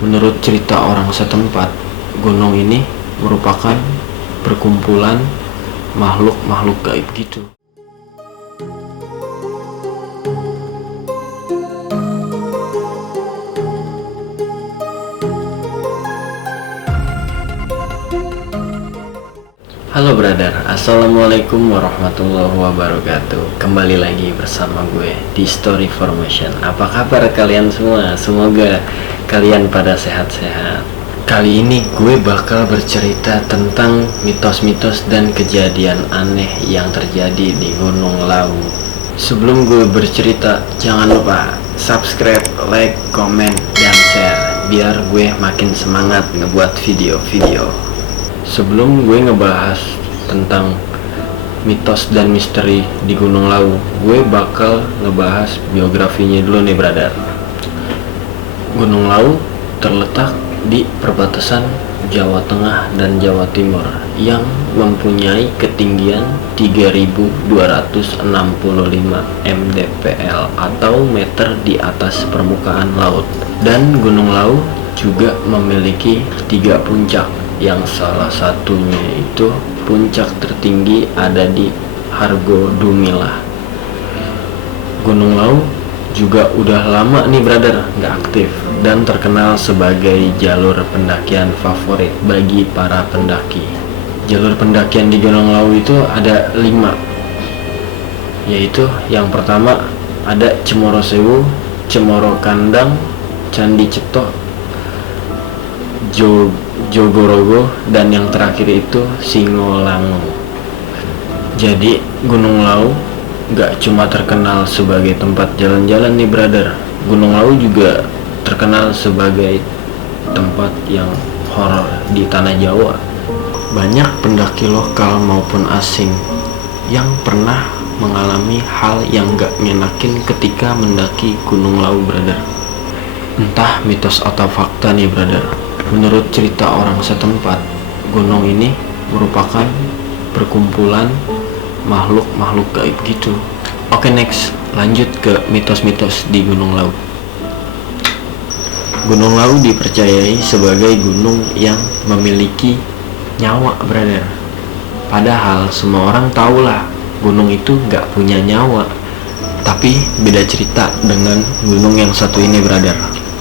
Menurut cerita orang setempat, gunung ini merupakan perkumpulan makhluk-makhluk gaib gitu. Halo brother, assalamualaikum warahmatullahi wabarakatuh. Kembali lagi bersama gue di Story Formation. Apa kabar kalian semua? Semoga kalian pada sehat-sehat. Kali ini gue bakal bercerita tentang mitos-mitos dan kejadian aneh yang terjadi di Gunung Lawu. Sebelum gue bercerita, jangan lupa subscribe, like, komen, dan share biar gue makin semangat ngebuat video-video. Sebelum gue ngebahas tentang mitos dan misteri di Gunung Lawu, gue bakal ngebahas biografinya dulu nih brother. Gunung Lawu terletak di perbatasan Jawa Tengah dan Jawa Timur yang mempunyai ketinggian 3.265 mdpl atau meter di atas permukaan laut. Dan Gunung Lawu juga memiliki 3 puncak, yang salah satunya itu puncak tertinggi ada di Hargo Dumilah. Gunung Lawu juga udah lama nih brother nggak aktif dan terkenal sebagai jalur pendakian favorit bagi para pendaki. Jalur pendakian di Gunung Lawu itu ada 5, yaitu yang pertama ada Cemoro Sewu, Cemoro Kandang, Candi Cetok, Jogorogo, dan yang terakhir itu Singolango. Jadi Gunung Lawu gak cuma terkenal sebagai tempat jalan-jalan nih brother, Gunung Lawu juga terkenal sebagai tempat yang horor di tanah Jawa. Banyak pendaki lokal maupun asing yang pernah mengalami hal yang gak ngenakin ketika mendaki Gunung Lawu brother. Entah mitos atau fakta nih brother, menurut cerita orang setempat, gunung ini merupakan perkumpulan makhluk-makhluk gaib gitu. Oke, next, lanjut ke mitos-mitos di Gunung Lawu. Gunung Lawu dipercayai sebagai gunung yang memiliki nyawa brother. Padahal semua orang tahulah gunung itu gak punya nyawa. Tapi beda cerita dengan gunung yang satu ini brother.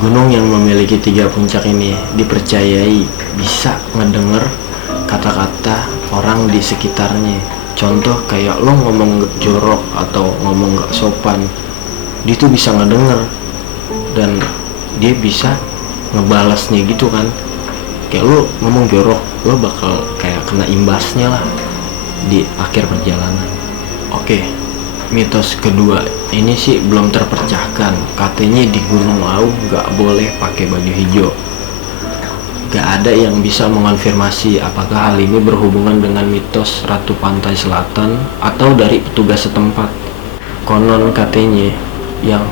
Gunung yang memiliki 3 puncak ini dipercayai bisa ngedenger kata-kata orang di sekitarnya. Contoh kayak lo ngomong gak jorok atau ngomong gak sopan, dia tuh bisa ngedenger dan dia bisa ngebalasnya gitu kan. Kayak lo ngomong jorok, lo bakal kayak kena imbasnya lah di akhir perjalanan. Oke, mitos kedua ini sih belum terpecahkan. Katanya di Gunung Lawu gak boleh pakai baju hijau. Gak ada yang bisa mengonfirmasi apakah hal ini berhubungan dengan mitos Ratu Pantai Selatan atau dari petugas setempat. Konon katanya yang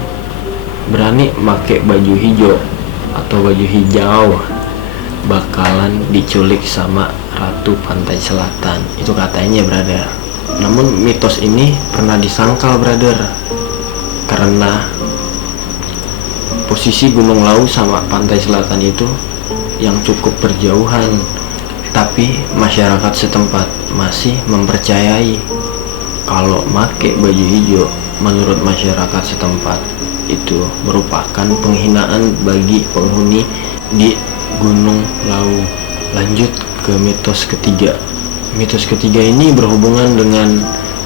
berani pakai baju hijau atau baju hijau bakalan diculik sama Ratu Pantai Selatan. Itu katanya brother. Namun mitos ini pernah disangkal brother, karena posisi Gunung Lawu sama Pantai Selatan itu yang cukup berjauhan. Tapi masyarakat setempat masih mempercayai kalau make baju hijau menurut masyarakat setempat itu merupakan penghinaan bagi penghuni di Gunung Lawu. Lanjut ke mitos ketiga. Mitos ketiga ini berhubungan dengan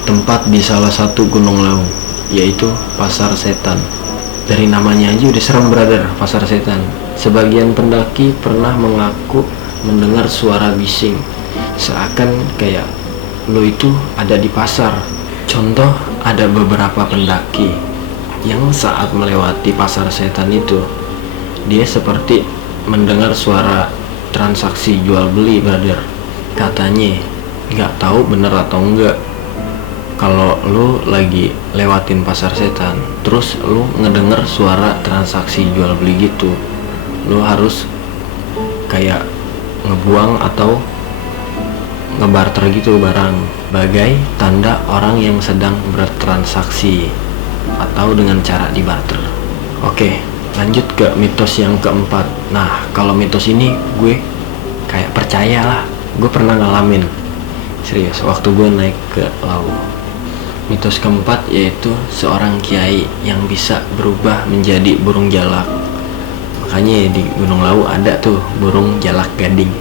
tempat di salah satu Gunung Lawu, yaitu Pasar Setan. Dari namanya aja udah serem brother, Pasar Setan. Sebagian pendaki pernah mengaku mendengar suara bising, seakan kayak lo itu ada di pasar. Contoh, ada beberapa pendaki yang saat melewati Pasar Setan itu, dia seperti mendengar suara transaksi jual beli brother. Katanya nggak tahu bener atau enggak, kalau lu lagi lewatin Pasar Setan terus lu ngedenger suara transaksi jual beli gitu, lu harus kayak ngebuang atau ngebarter gitu barang, bagai tanda orang yang sedang bertransaksi atau dengan cara dibarter. Oke, Lanjut ke mitos yang keempat. Nah, kalau mitos ini gue kayak percaya lah, gue pernah ngalamin serius waktu gue naik ke Lawu. Mitos keempat yaitu seorang kiai yang bisa berubah menjadi burung jalak. Makanya di Gunung Lawu ada tuh burung jalak gading.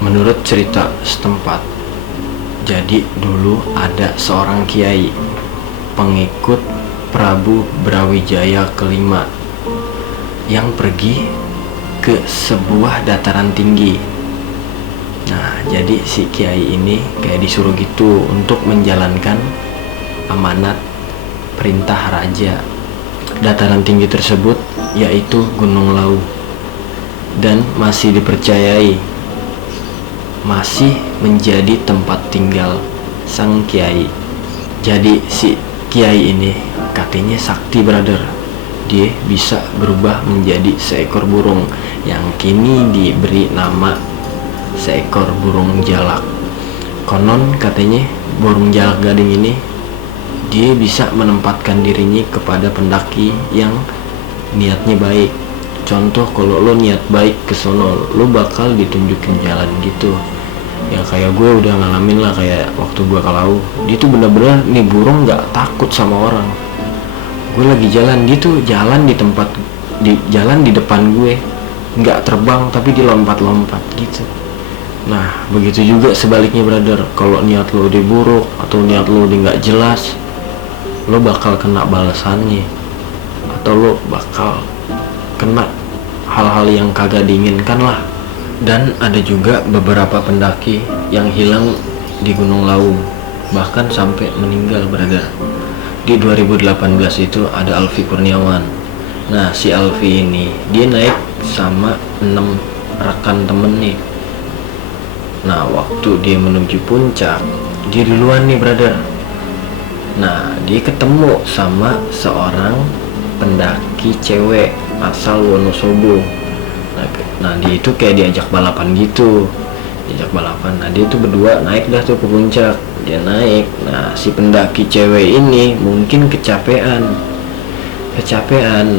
Menurut cerita setempat, jadi dulu ada seorang kiai pengikut Prabu Brawijaya kelima yang pergi ke sebuah dataran tinggi. Nah, jadi si kiai ini kayak disuruh gitu untuk menjalankan amanat perintah raja. Dataran tinggi tersebut yaitu Gunung Lawu, dan masih dipercayai masih menjadi tempat tinggal sang kiai. Jadi si kiai ini katanya sakti, brother. Dia bisa berubah menjadi seekor burung yang kini diberi nama seekor burung jalak. Konon katanya burung jalak gading ini dia bisa menempatkan dirinya kepada pendaki yang niatnya baik. Contoh, kalau lo niat baik ke sono, lo bakal ditunjukin jalan gitu. Ya kayak gue udah ngalamin lah, kayak waktu gue ke Lawu, dia tuh bener-bener nih burung gak takut sama orang. Gue lagi jalan, dia tuh jalan di tempat, jalan di depan gue, nggak terbang tapi dia lompat-lompat gitu. Nah begitu juga sebaliknya, brother. Kalau niat lo udah buruk atau niat lo udah nggak jelas, lo bakal kena balasannya, atau lo bakal kena hal-hal yang kagak diinginkan lah. Dan ada juga beberapa pendaki yang hilang di Gunung Lawu, bahkan sampai meninggal, brother. Di 2018 itu ada Alfi Kurniawan. Nah si Alfi ini dia naik sama 6 rekan temen nih. Nah waktu dia menuju puncak, dia duluan nih, brother. Nah dia ketemu sama seorang pendaki cewek asal Wonosobo. Nah dia itu kayak diajak balapan gitu, Nah dia tuh berdua naik dah tuh ke puncak. Dia naik, nah si pendaki cewek ini mungkin kecapean.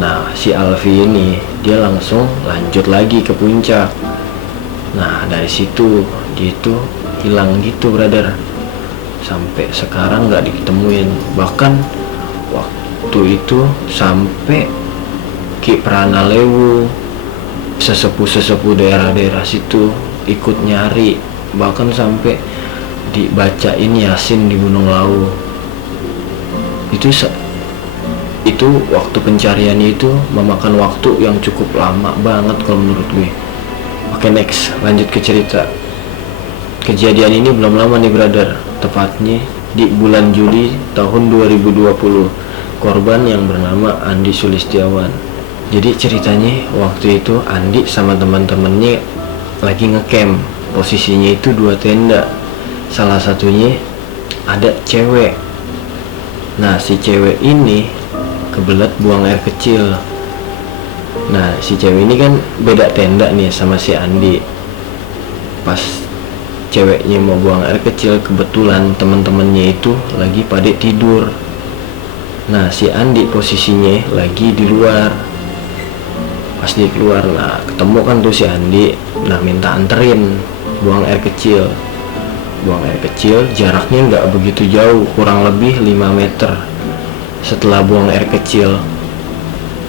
Nah si Alfi ini dia langsung lanjut lagi ke puncak. Nah dari situ dia tuh hilang gitu, brother. Sampai sekarang nggak diketemuin. Bahkan waktu itu sampai Ki Pranalewu, sesepuh daerah-daerah situ ikut nyari, bahkan sampai dibacain Yasin di Gunung Lawu. Itu waktu pencariannya itu memakan waktu yang cukup lama banget kalau menurut gue. Oke, next, lanjut ke cerita. Kejadian ini belum lama nih, brother. Tepatnya di bulan Juli tahun 2020. Korban yang bernama Andi Sulistiawan. Jadi ceritanya waktu itu Andi sama teman-temannya lagi ngecamp. Posisinya itu 2 tenda. Salah satunya ada cewek. Nah si cewek ini kebelet buang air kecil. Nah si cewek ini kan beda tenda nih sama si Andi. Pas ceweknya mau buang air kecil, kebetulan teman-temannya itu lagi pada tidur. Nah si Andi posisinya lagi di luar. Pas dia keluar, nah ketemu kan tuh si Andi. Nah minta anterin buang air kecil. Jaraknya nggak begitu jauh, kurang lebih 5 meter. Setelah buang air kecil,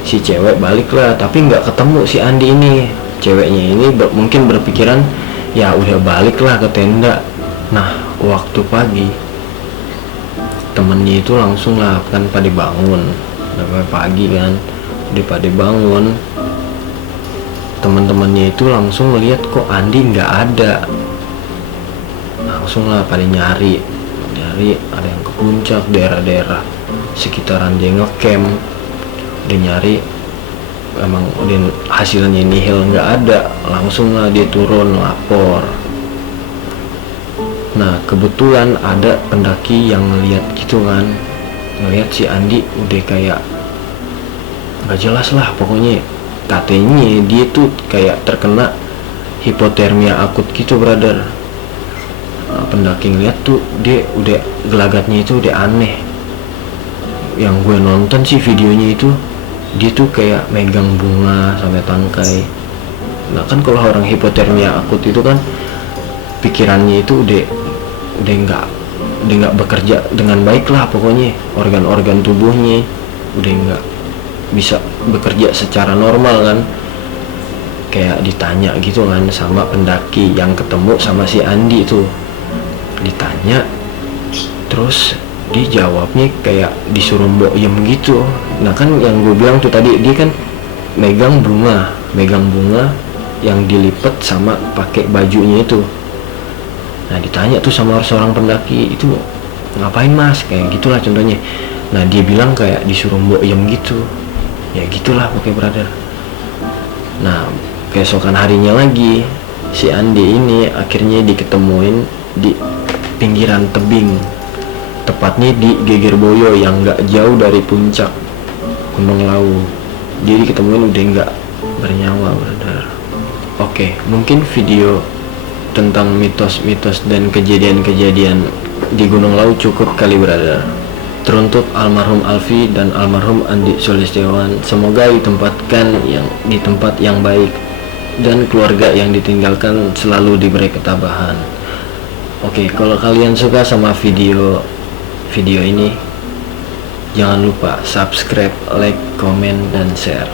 si cewek balik lah, tapi nggak ketemu si Andi ini. Ceweknya ini mungkin berpikiran ya udah balik lah ke tenda. Nah waktu pagi temennya itu langsung lah kan pada bangun, udah pagi kan, udah pada bangun. Teman-temannya itu langsung ngeliat kok Andi nggak ada. Langsung lah pada nyari, ada yang ke puncak, daerah-daerah sekitaran dia ngecamp, dia nyari, emang udah hasilnya nihil, nggak ada. Langsung lah dia turun lapor. Nah kebetulan ada pendaki yang ngeliat gitu kan, ngeliat si Andi udah kayak nggak jelas lah pokoknya. Katanya dia tuh kayak terkena hipotermia akut gitu, brother. Nah, pendaki ngeliat tuh dia udah gelagatnya itu udah aneh. Yang gue nonton sih videonya itu dia tuh kayak megang bunga sampai tangkai. Nah kan kalau orang hipotermia akut itu kan pikirannya itu udah nggak bekerja dengan baik lah, pokoknya organ-organ tubuhnya udah nggak bisa bekerja secara normal kan. Kayak ditanya gitu kan sama pendaki yang ketemu sama si Andi itu, ditanya terus dia jawabnya kayak disuruh boyem gitu. Nah kan yang gue bilang tuh tadi, dia kan megang bunga yang dilipet sama pakai bajunya itu. Nah ditanya tuh sama seorang pendaki itu, ngapain mas, kayak gitulah contohnya. Nah dia bilang kayak disuruh boyem gitu, ya gitulah pakai brother. Nah keesokan harinya lagi si Andi ini akhirnya diketemuin di pinggiran tebing, tepatnya di Gegerboyo yang gak jauh dari puncak Gunung Lawu. Jadi ketemuin udah gak bernyawa brother. Oke, mungkin video tentang mitos-mitos dan kejadian-kejadian di Gunung Lawu cukup kali brother. Teruntuk almarhum Alfi dan almarhum Andi Sulistiawan, semoga ditempatkan di tempat yang baik dan keluarga yang ditinggalkan selalu diberi ketabahan. Oke, kalau kalian suka sama video ini, jangan lupa subscribe, like, komen, dan share.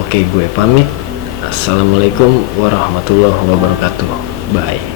Oke, gue pamit. Assalamualaikum warahmatullahi wabarakatuh. Bye.